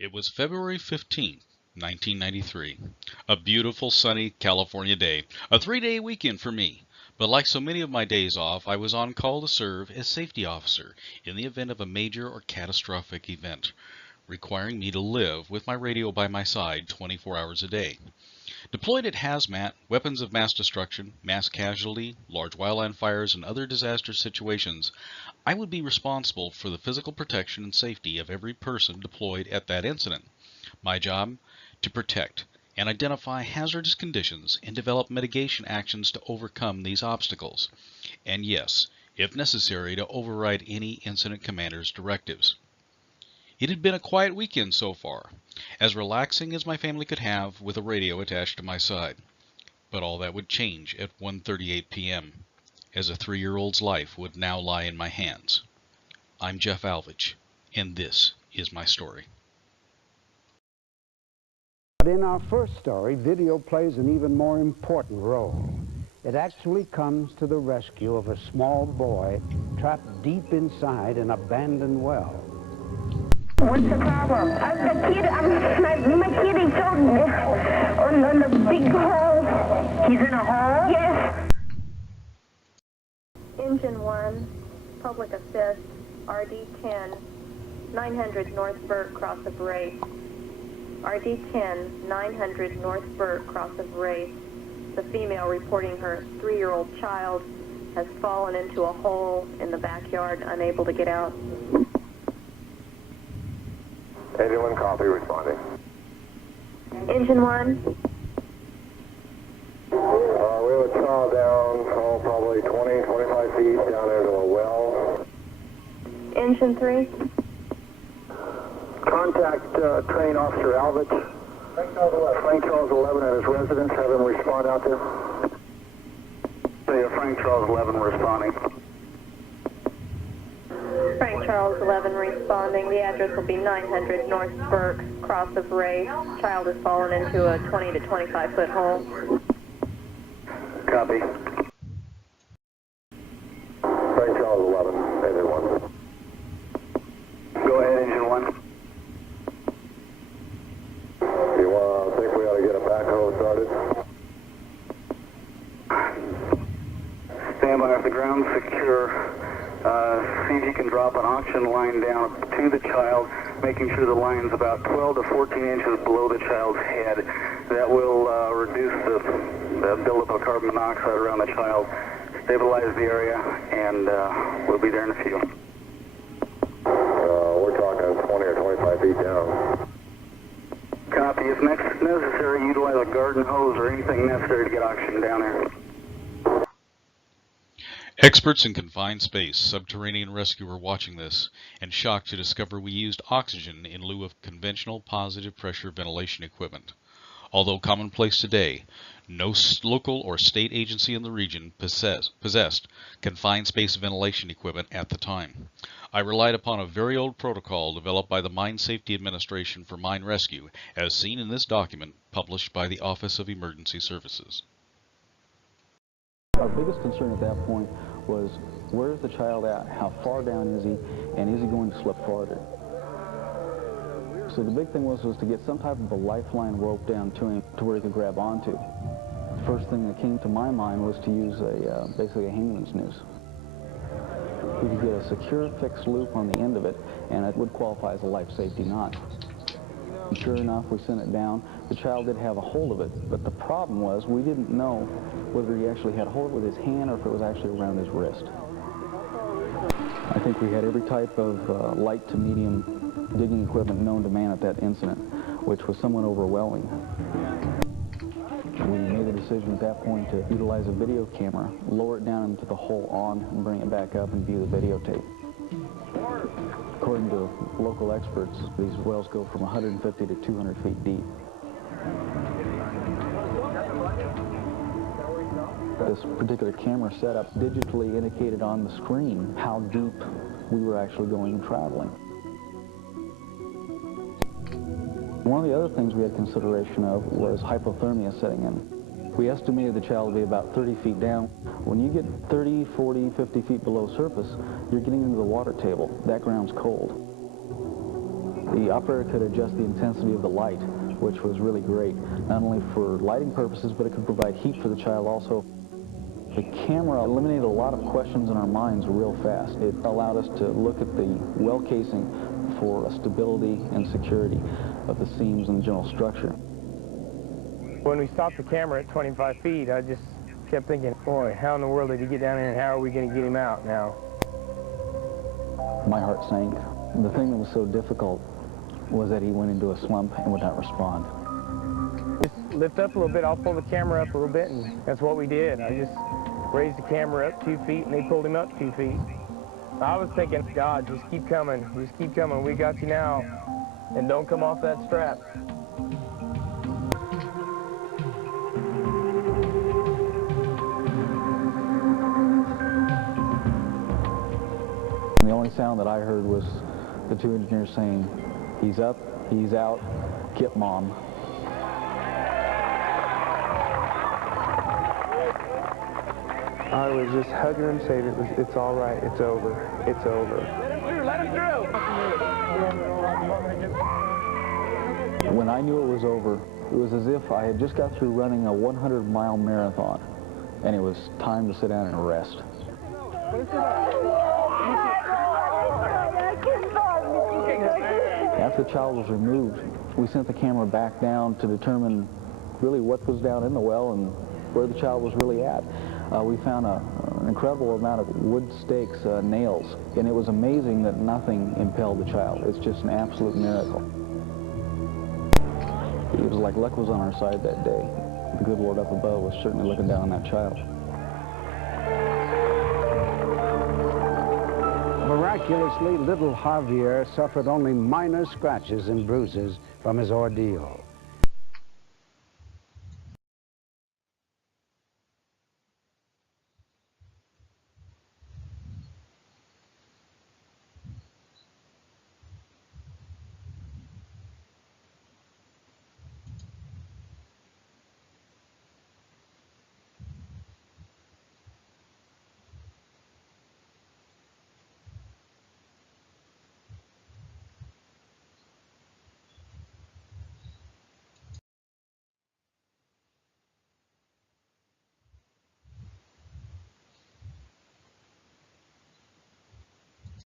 It was February 15th, 1993. A beautiful sunny California day. A 3-day weekend for me. But like so many of my days off, I was on call to serve as safety officer in the event of a major or catastrophic event, requiring me to live with my radio by my side 24 hours a day. Deployed at hazmat, weapons of mass destruction, mass casualty, large wildland fires, and other disaster situations, I would be responsible for the physical protection and safety of every person deployed at that incident. My job? To protect and identify hazardous conditions and develop mitigation actions to overcome these obstacles. And yes, if necessary, to override any incident commander's directives. It had been a quiet weekend so far, as relaxing as my family could have with a radio attached to my side. But all that would change at 1:38 p.m., as a 3-year-old's life would now lie in my hands. I'm Jeff Alvich, and this is my story. But in our first story, video plays an even more important role. It actually comes to the rescue of a small boy trapped deep inside an abandoned well. What's the problem? The kid, my kid is on the big hole. He's in a hole? Yes. Engine 1, Public Assist, RD-10, 900 North Burke, cross of Race. RD-10, 900 North Burke, cross of Race. The female reporting her 3-year-old child has fallen into a hole in the backyard, unable to get out. 81 copy, responding. Engine 1. We have a child down, probably 20, 25 feet down there to a well. Engine 3. Contact train officer Alvich. Frank Charles 11 at his residence. Have him respond out there. Frank Charles 11 responding. Frank Charles 11 responding. The address will be 900 North Burke, cross of Race. Child has fallen into a 20 to 25 foot hole. Copy. Frank Charles 11, engine 1. Go ahead, engine 1. Think we ought to get a backhoe started? Stand by off the ground, secure. See if you can drop an auction line down to the child, making sure the line's about 12 to 14 inches below the child's head. That will reduce the buildup of carbon monoxide around the child, stabilize the area, and we'll be there in a few. We're talking 20 or 25 feet down. Copy. If necessary, utilize a garden hose or anything necessary to get oxygen down there. Experts in confined space, subterranean rescue were watching this and shocked to discover we used oxygen in lieu of conventional positive pressure ventilation equipment. Although commonplace today, no local or state agency in the region possessed confined space ventilation equipment at the time. I relied upon a very old protocol developed by the Mine Safety Administration for mine rescue, as seen in this document published by the Office of Emergency Services. Our biggest concern at that point was, where is the child at? How far down is he? And is he going to slip farther? So the big thing was to get some type of a lifeline rope down to him to where he could grab onto. The first thing that came to my mind was to use basically a Hangman's noose. We could get a secure fixed loop on the end of it, and it would qualify as a life safety knot. And sure enough, we sent it down. The child did have a hold of it, but the problem was we didn't know whether he actually had a hold with his hand or if it was actually around his wrist. I think we had every type of light to medium digging equipment known to man at that incident, which was somewhat overwhelming. We made the decision at that point to utilize a video camera, lower it down into the hole on, and bring it back up and view the videotape. According to local experts, these wells go from 150 to 200 feet deep. This particular camera setup digitally indicated on the screen how deep we were actually going and traveling. One of the other things we had consideration of was hypothermia setting in. We estimated the child to be about 30 feet down. When you get 30, 40, 50 feet below surface, you're getting into the water table. That ground's cold. The operator could adjust the intensity of the light, which was really great, not only for lighting purposes, but it could provide heat for the child also. The camera eliminated a lot of questions in our minds real fast. It allowed us to look at the well casing for stability and security of the seams and the general structure. When we stopped the camera at 25 feet, I just kept thinking, boy, how in the world did he get down here and how are we going to get him out now? My heart sank. The thing that was so difficult was that he went into a slump and would not respond. Just lift up a little bit, I'll pull the camera up a little bit, and that's what we did. I just raised the camera up 2 feet and they pulled him up 2 feet. I was thinking, God, just keep coming, we got you now, and don't come off that strap. The only sound that I heard was the two engineers saying, he's up, he's out, get mom. I was just hugging him, saying it's all right, it's over, it's over. Let him through! When I knew it was over, it was as if I had just got through running a 100-mile marathon, and it was time to sit down and rest. After the child was removed, we sent the camera back down to determine really what was down in the well and where the child was really at. We found an incredible amount of wood stakes, nails, and it was amazing that nothing impaled the child. It's just an absolute miracle. It was like luck was on our side that day. The good Lord up above was certainly looking down on that child. Miraculously, little Javier suffered only minor scratches and bruises from his ordeal.